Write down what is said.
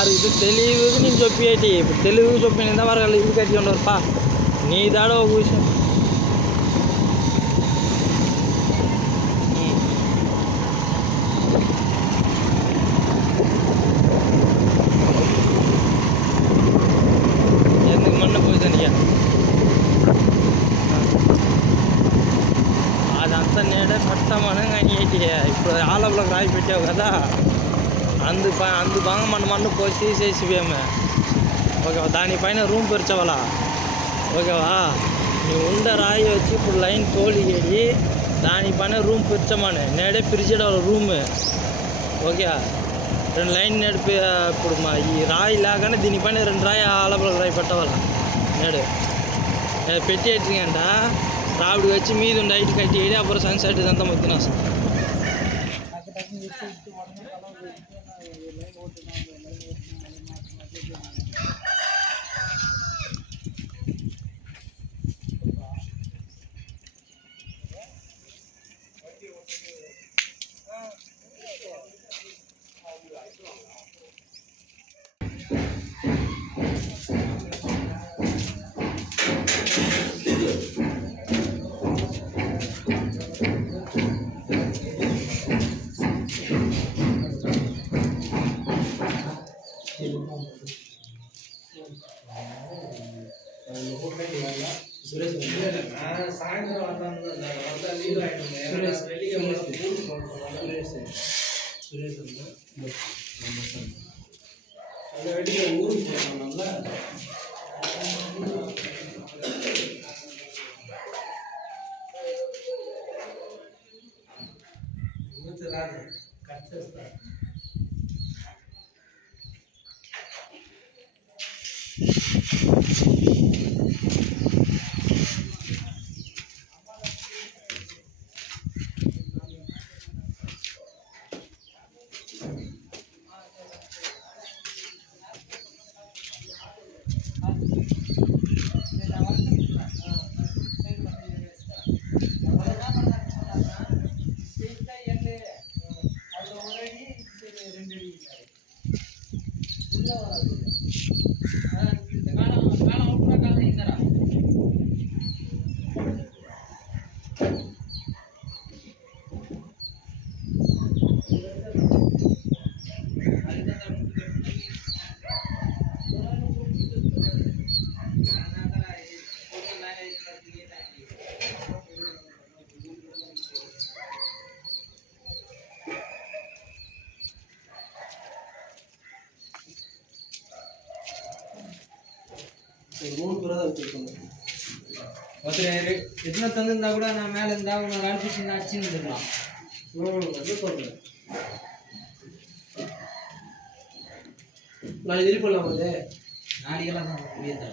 ఇది తెలివికి నేను చెప్పేటి ఇప్పుడు తెలుగు చెప్పిన ఇంతవరకు ఇది కట్టి ఉండరుపా నీ దాడ ఒక విషయం ఎందుకు మొన్న పోయిందని అదంతా నేడే కట్టమని కానీ ఇప్పుడు ఆలపులకు రాయి పెట్టావు కదా అందు బాగా మన పోసి తీసేసివేమే ఓకేవా దానిపైన రూమ్ పెరచవాలా ఓకేవా నువ్వు ఉండ రాయి వచ్చి ఇప్పుడు లైన్ తోలిగేడి దానిపైన రూమ్ పెరచమని నేడే పిరిచేవాళ్ళ రూమ్ ఓకే 2 లైన్ నడిపి ఇప్పుడు మా ఈ రాయి లాగానే దీనిపైన 2 రాయి ఆలపులకు రాయి పెట్టవాలా నేడు పెట్టేటికంట రావిడికి వచ్చి మీద ఉండి ఐటి కట్టి అప్పుడు సన్సెట్ ఇదంతా మొత్తం వస్తుంది எத்தனை தந்திருந்தா கூட நான் மேலே இருந்தா உனக்கு அனுப்பிச்சு நான் அடிச்சுருந்துருக்கலாம் நாளைக்கு இது பண்ணலாம் வந்து நாளைக்கெல்லாம் தான் முடியாதா